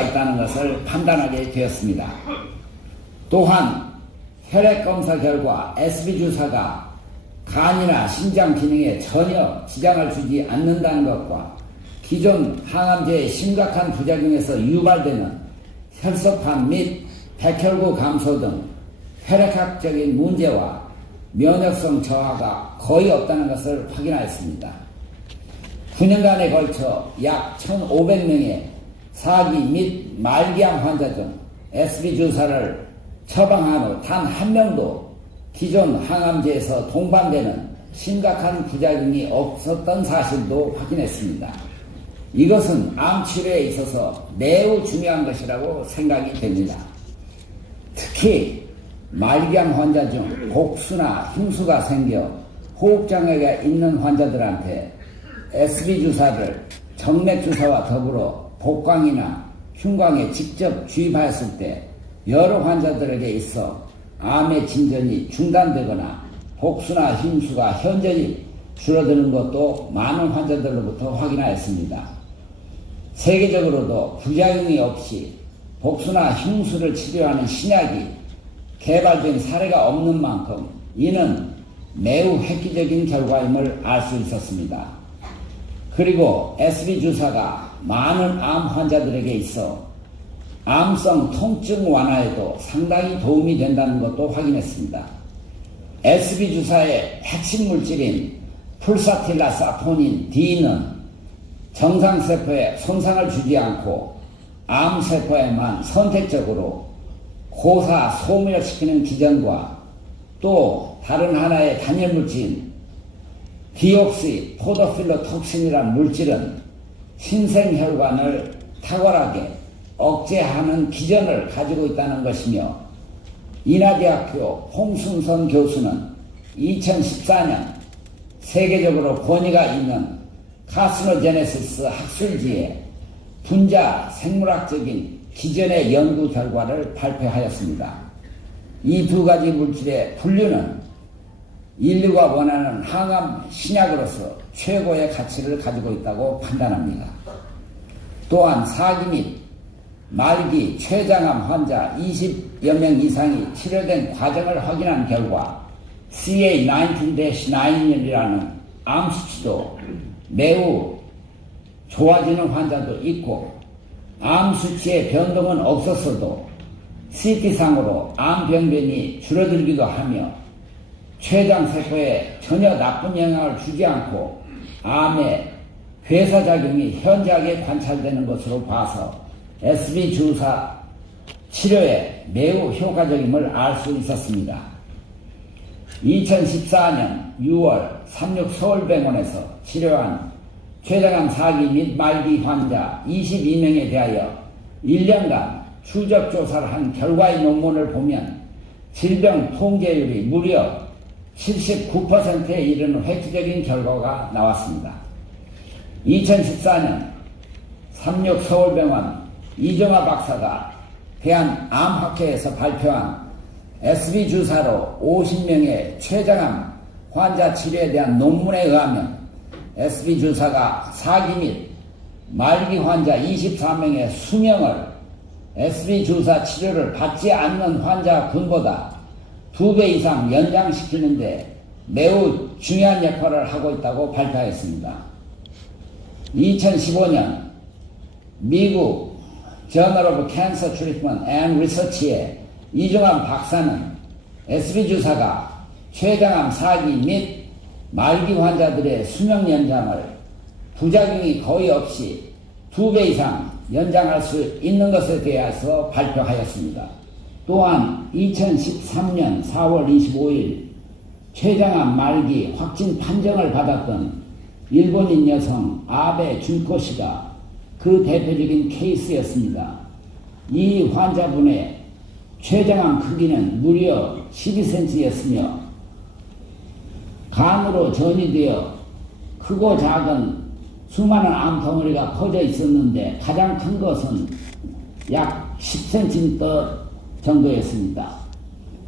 있다는 것을 판단하게 되었습니다. 또한 혈액검사 결과 SB주사가 간이나 심장 기능에 전혀 지장을 주지 않는다는 것과 기존 항암제의 심각한 부작용에서 유발되는 혈소판 및 백혈구 감소 등 혈액학적인 문제와 면역성 저하가 거의 없다는 것을 확인하였습니다. 9년간에 걸쳐 약 1,500명의 사기 및 말기암 환자 중 SB주사를 처방한 후 단 한 명도 기존 항암제에서 동반되는 심각한 부작용이 없었던 사실도 확인했습니다. 이것은 암 치료에 있어서 매우 중요한 것이라고 생각이 됩니다. 특히 말기암 환자 중 복수나 흉수가 생겨 호흡장애가 있는 환자들한테 SB주사를 정맥주사와 더불어 복강이나 흉곽에 직접 주입하였을 때 여러 환자들에게 있어 암의 진전이 중단되거나 복수나 흉수가 현저히 줄어드는 것도 많은 환자들로부터 확인하였습니다. 세계적으로도 부작용이 없이 복수나 흉수를 치료하는 신약이 개발된 사례가 없는 만큼 이는 매우 획기적인 결과임을 알 수 있었습니다. 그리고 SB주사가 많은 암 환자들에게 있어 암성 통증 완화에도 상당히 도움이 된다는 것도 확인했습니다. SB주사의 핵심 물질인 풀사틸라사포닌 D는 정상세포에 손상을 주지 않고 암세포에만 선택적으로 고사 소멸시키는 기전과 또 다른 하나의 단일물질인 디옥시 포도필로톡신이라는 물질은 신생혈관을 탁월하게 억제하는 기전을 가지고 있다는 것이며 인하대학교 홍순선 교수는 2014년 세계적으로 권위가 있는 카시노제네시스 학술지에 분자 생물학적인 기전의 연구 결과를 발표하였습니다. 이 두 가지 물질의 분류는 인류가 원하는 항암 신약으로서 최고의 가치를 가지고 있다고 판단합니다. 또한 사기 및 말기 췌장암 환자 20여 명 이상이 치료된 과정을 확인한 결과 CA19-9이라는 암 수치도 매우 좋아지는 환자도 있고 암 수치의 변동은 없었어도 CT상으로 암 병변이 줄어들기도 하며 췌장세포에 전혀 나쁜 영향을 주지 않고 암의 괴사작용이 현저하게 관찰되는 것으로 봐서 SB주사 치료에 매우 효과적임을 알 수 있었습니다. 2014년 6월 삼육서울병원에서 치료한 췌장암 사기 및 말기 환자 22명에 대하여 1년간 추적조사를 한 결과의 논문을 보면 질병 통제율이 무려 79%에 이르는 획기적인 결과가 나왔습니다. 2014년 삼육서울병원 이정화 박사가 대한암학회에서 발표한 SB주사로 50명의 췌장암 환자 치료에 대한 논문에 의하면 SB주사가 사기 및 말기 환자 24명의 수명을 SB주사 치료를 받지 않는 환자군보다 2배 이상 연장시키는데 매우 중요한 역할을 하고 있다고 발표했습니다. 2015년 미국 Journal of Cancer Treatment and Research의 이종환 박사는 SB주사가 췌장암 사기 및 말기 환자들의 수명 연장을 부작용이 거의 없이 2배 이상 연장할 수 있는 것에 대해서 발표하였습니다. 또한 2013년 4월 25일 췌장암 말기 확진 판정을 받았던 일본인 여성 아베 준코 씨가 그 대표적인 케이스였습니다. 이 환자분의 췌장암 크기는 무려 12cm였으며 간으로 전이되어 크고 작은 수많은 암덩어리가 퍼져 있었는데 가장 큰 것은 약 10cm 정도였습니다.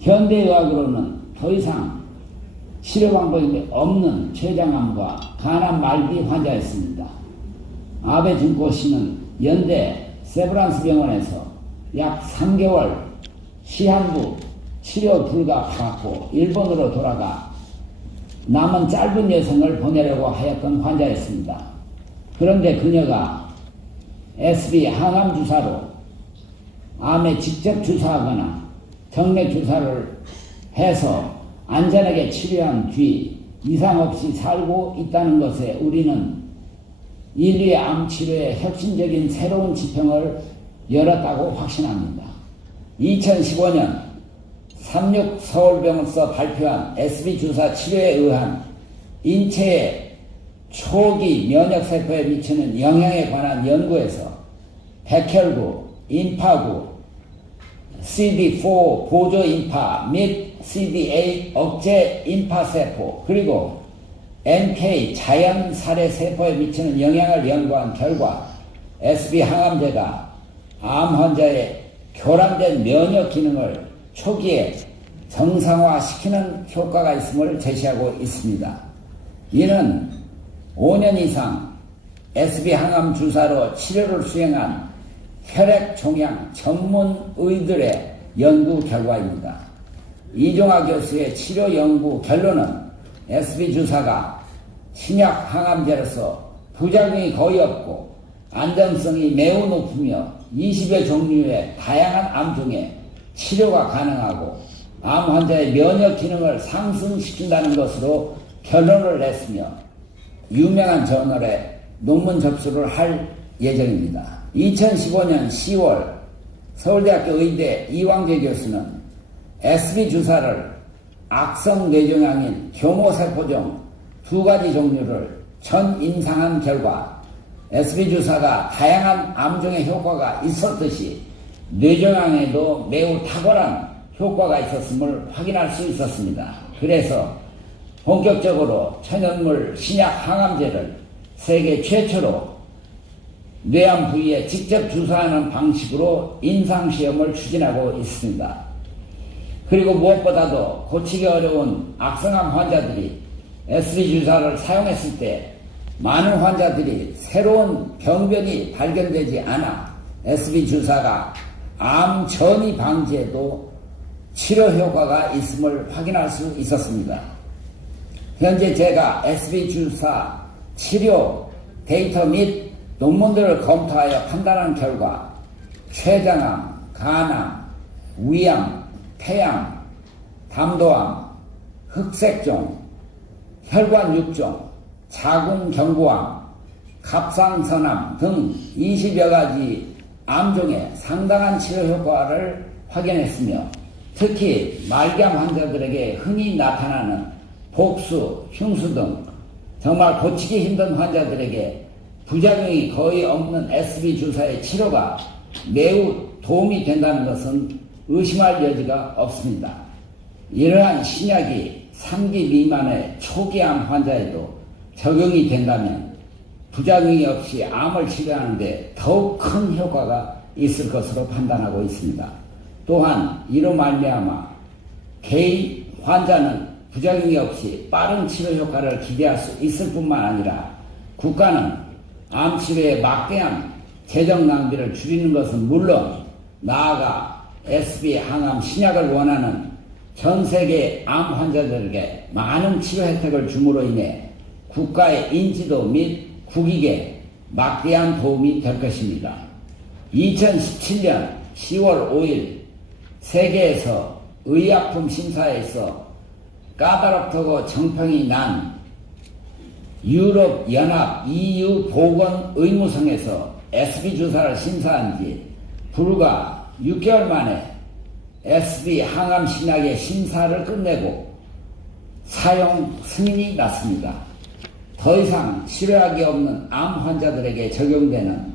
현대의학으로는 더 이상 치료 방법이 없는 췌장암과 간암 말기 환자였습니다. 아베 준코 씨는 연대 세브란스 병원에서 약 3개월 시한부 치료 불가 받았고 일본으로 돌아가 남은 짧은 여성을 보내려고 하였던 환자였습니다. 그런데 그녀가 SB 항암 주사로 암에 직접 주사하거나 정맥 주사를 해서 안전하게 치료한 뒤 이상 없이 살고 있다는 것에 우리는 인류의 암 치료의 혁신적인 새로운 지평을 열었다고 확신합니다. 2015년 36 서울병원에서 발표한 SB 주사 치료에 의한 인체의 초기 면역세포에 미치는 영향에 관한 연구에서 백혈구, 인파구, CD4 보조 인파 및 CD8 억제 인파세포 그리고 NK 자연 살해 세포에 미치는 영향을 연구한 결과 SB 항암제가 암 환자의 교란된 면역 기능을 초기에 정상화시키는 효과가 있음을 제시하고 있습니다. 이는 5년 이상 SB 항암 주사로 치료를 수행한 혈액종양 전문의들의 연구 결과입니다. 이종하 교수의 치료 연구 결론은 SB 주사가 신약 항암제로서 부작용이 거의 없고 안정성이 매우 높으며 20여 종류의 다양한 암 중에 치료가 가능하고 암 환자의 면역 기능을 상승시킨다는 것으로 결론을 냈으며 유명한 저널에 논문 접수를 할 예정입니다. 2015년 10월 서울대학교 의대 이광재 교수는 SB 주사를 악성 뇌종양인 교모세포 중 2가지 종류를 전임상한 결과 SB 주사가 다양한 암종의 효과가 있었듯이 뇌종양에도 매우 탁월한 효과가 있었음을 확인할 수 있었습니다. 그래서 본격적으로 천연물 신약 항암제를 세계 최초로 뇌암 부위에 직접 주사하는 방식으로 임상시험을 추진하고 있습니다. 그리고 무엇보다도 고치기 어려운 악성암 환자들이 SB 주사를 사용했을 때 많은 환자들이 새로운 병변이 발견되지 않아 SB 주사가 암 전이 방지에도 치료 효과가 있음을 확인할 수 있었습니다. 현재 제가 SB 주사 치료 데이터 및 논문들을 검토하여 판단한 결과 췌장암, 간암, 위암, 폐암, 담도암, 흑색종, 혈관육종, 자궁경부암, 갑상선암 등 20여 가지 암종에 상당한 치료 효과를 확인했으며 특히 말기암 환자들에게 흔히 나타나는 복수, 흉수 등 정말 고치기 힘든 환자들에게 부작용이 거의 없는 SB 주사의 치료가 매우 도움이 된다는 것은 의심할 여지가 없습니다. 이러한 신약이 3기 미만의 초기암 환자에도 적용이 된다면 부작용이 없이 암을 치료하는데 더욱 큰 효과가 있을 것으로 판단하고 있습니다. 또한 이로 말미암아 개인 환자는 부작용이 없이 빠른 치료 효과를 기대할 수 있을 뿐만 아니라 국가는 암 치료에 막대한 재정 낭비를 줄이는 것은 물론 나아가 SB 항암 신약을 원하는 전 세계 암 환자들에게 많은 치료 혜택을 줌으로 인해 국가의 인지도 및 국익에 막대한 도움이 될 것입니다. 2017년 10월 5일 세계에서 의약품 심사에서 까다롭다고 정평이 난 유럽 연합 EU 보건 의무성에서 SB 주사를 심사한 지 불과 6개월 만에 SB 항암 신약의 심사를 끝내고 사용 승인이 났습니다. 더 이상 치료약이 없는 암 환자들에게 적용되는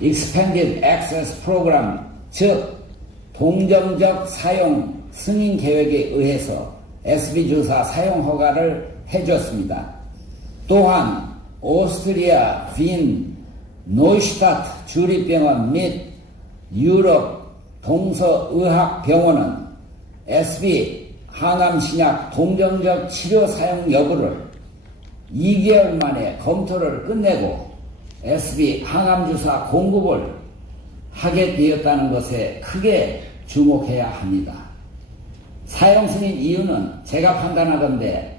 Expanded Access Program, 즉 동정적 사용 승인 계획에 의해서 SB 주사 사용 허가를 해줬습니다. 또한 오스트리아 빈 노이슈타트 주립병원 및 유럽 동서의학병원은 SB 항암 신약 동정적 치료 사용 여부를 2개월 만에 검토를 끝내고 SB 항암 주사 공급을 하게 되었다는 것에 크게 주목해야 합니다. 사용 승인 이유는 제가 판단하건대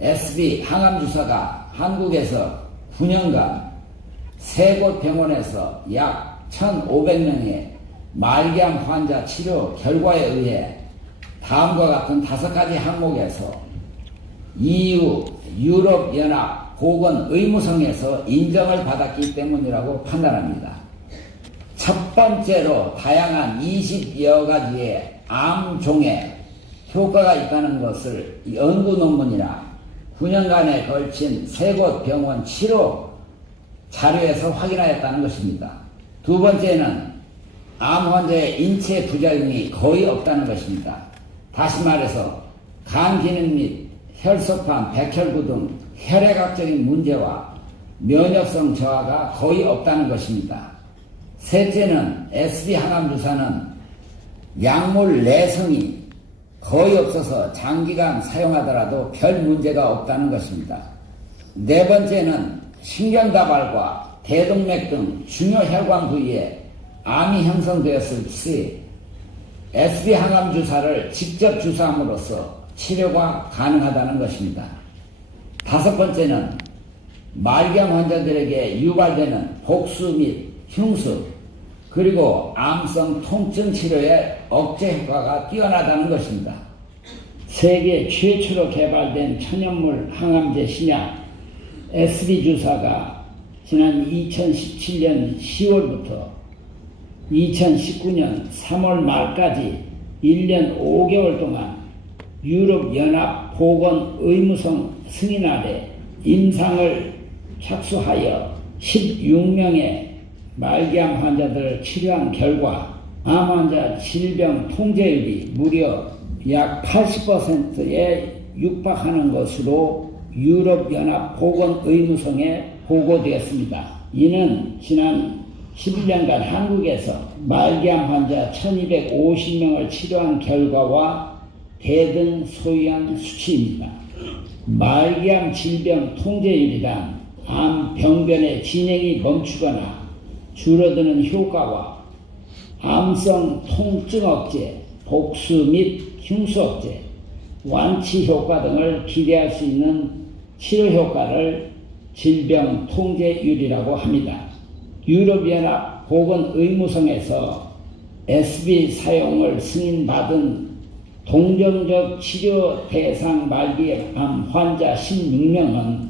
SB 항암주사가 한국에서 9년간 3곳 병원에서 약 1,500명의 말기암 환자 치료 결과에 의해 다음과 같은 5가지 항목에서 EU 유럽연합 보건의무성에서 인정을 받았기 때문이라고 판단합니다. 첫 번째로 다양한 20여 가지의 암종에 효과가 있다는 것을 연구 논문이나 9년간에 걸친 3곳 병원 치료 자료에서 확인하였다는 것입니다. 두 번째는 암 환자의 인체 부작용이 거의 없다는 것입니다. 다시 말해서 간 기능 및 혈소판, 백혈구 등 혈액학적인 문제와 면역성 저하가 거의 없다는 것입니다. 셋째는 SB 항암주사는 약물 내성이 거의 없어서 장기간 사용하더라도 별 문제가 없다는 것입니다. 네 번째는 신경다발과 대동맥 등 중요 혈관 부위에 암이 형성되었을 시 SB 항암주사를 직접 주사함으로써 치료가 가능하다는 것입니다. 다섯 번째는 말기암 환자들에게 유발되는 복수 및 흉수 그리고 암성 통증 치료에 억제 효과가 뛰어나다는 것입니다. 세계 최초로 개발된 천연물 항암제 신약 SB 주사가 지난 2017년 10월부터 2019년 3월 말까지 1년 5개월 동안 유럽연합 보건의무성 승인 아래 임상을 착수하여 16명의 말기암 환자들을 치료한 결과 암 환자 질병 통제율이 무려 약 80%에 육박하는 것으로 유럽연합 보건의무성에 보고되었습니다. 이는 지난 11년간 한국에서 말기암 환자 1250명을 치료한 결과와 대등소이한 수치입니다. 말기암 질병 통제율이란 암 병변의 진행이 멈추거나 줄어드는 효과와 암성 통증 억제, 복수 및 흉수 억제, 완치 효과 등을 기대할 수 있는 치료 효과를 질병 통제율이라고 합니다. 유럽연합 보건의무성에서 SB 사용을 승인받은 동정적 치료 대상 말기암 환자 16명은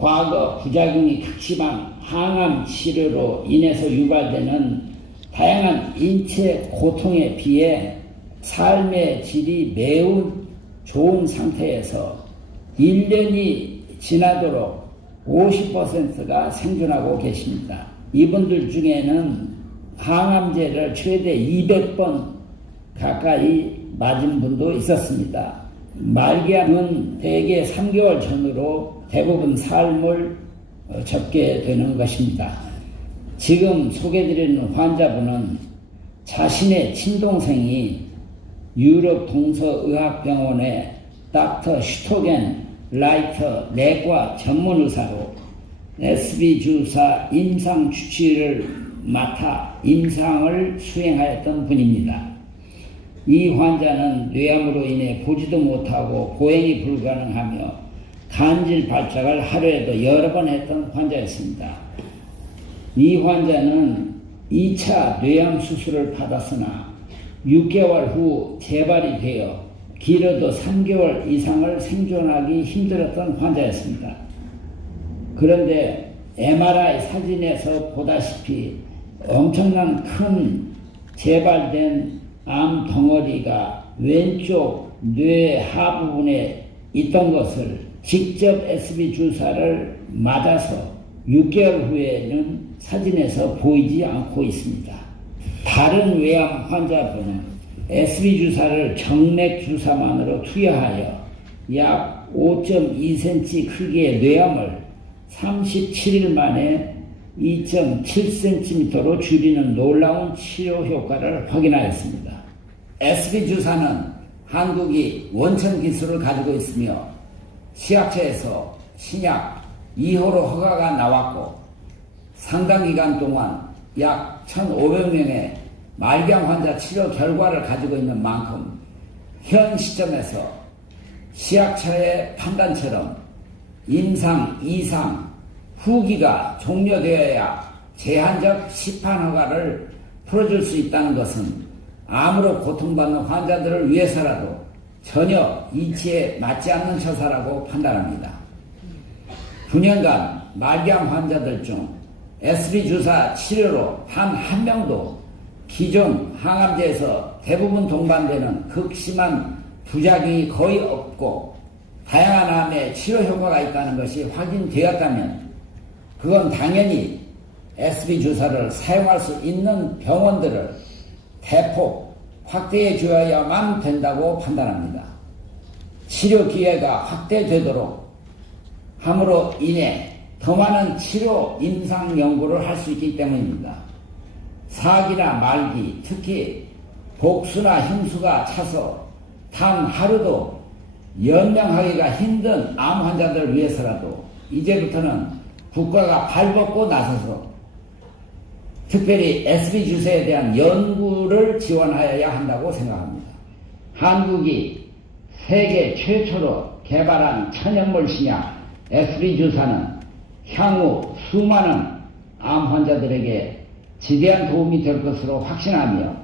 과거 부작용이 극심한 항암 치료로 인해서 유발되는 다양한 인체 고통에 비해 삶의 질이 매우 좋은 상태에서 1년이 지나도록 50%가 생존하고 계십니다. 이분들 중에는 항암제를 최대 200번 가까이 맞은 분도 있었습니다. 말기암은 대개 3개월 전으로 대부분 삶을 접게 되는 것입니다. 지금 소개드리는 환자분은 자신의 친동생이 유럽 동서의학병원의 닥터 슈토겐 라이터 내과 전문의사로 SB 주사 임상 주치의를 맡아 임상을 수행하였던 분입니다. 이 환자는 뇌암으로 인해 보지도 못하고 보행이 불가능하며 간질 발작을 하루에도 여러 번 했던 환자였습니다. 이 환자는 2차 뇌암 수술을 받았으나 6개월 후 재발이 되어 길어도 3개월 이상을 생존하기 힘들었던 환자였습니다. 그런데 MRI 사진에서 보다시피 엄청난 큰 재발된 암 덩어리가 왼쪽 뇌 하부분에 있던 것을 직접 SB 주사를 맞아서 6개월 후에는 사진에서 보이지 않고 있습니다. 다른 외암 환자분은 SB 주사를 정맥 주사만으로 투여하여 약 5.2cm 크기의 뇌암을 37일 만에 2.7cm로 줄이는 놀라운 치료 효과를 확인하였습니다. SB 주사는 한국이 원천 기술을 가지고 있으며 시약처에서 신약 2호로 허가가 나왔고 상당 기간 동안 약 1,500명의 말기암 환자 치료 결과를 가지고 있는 만큼 현 시점에서 시약처의 판단처럼 임상, 2상, 후기가 종료되어야 제한적 시판 허가를 풀어줄 수 있다는 것은 암으로 고통받는 환자들을 위해서라도 전혀 이치에 맞지 않는 처사라고 판단합니다. 9년간 말기암 환자들 중 SB 주사 치료로 단 한 명도 기존 항암제에서 대부분 동반되는 극심한 부작용이 거의 없고 다양한 암의 치료 효과가 있다는 것이 확인되었다면 그건 당연히 SB 주사를 사용할 수 있는 병원들을 대폭 확대해 주어야만 된다고 판단합니다. 치료 기회가 확대되도록 함으로 인해 더 많은 치료 임상 연구를 할 수 있기 때문입니다. 사기나 말기, 특히 복수나 흉수가 차서 단 하루도 연명하기가 힘든 암 환자들을 위해서라도 이제부터는 국가가 발벗고 나서서 특별히 SB 주사에 대한 연구를 지원하여야 한다고 생각합니다. 한국이 세계 최초로 개발한 천연물 신약 SB 주사는 향후 수많은 암 환자들에게 지대한 도움이 될 것으로 확신하며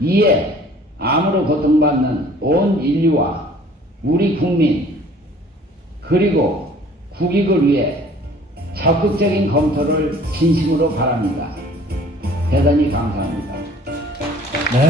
이에 암으로 고통받는 온 인류와 우리 국민 그리고 국익을 위해 적극적인 검토를 진심으로 바랍니다. 대단히 감사합니다. 네.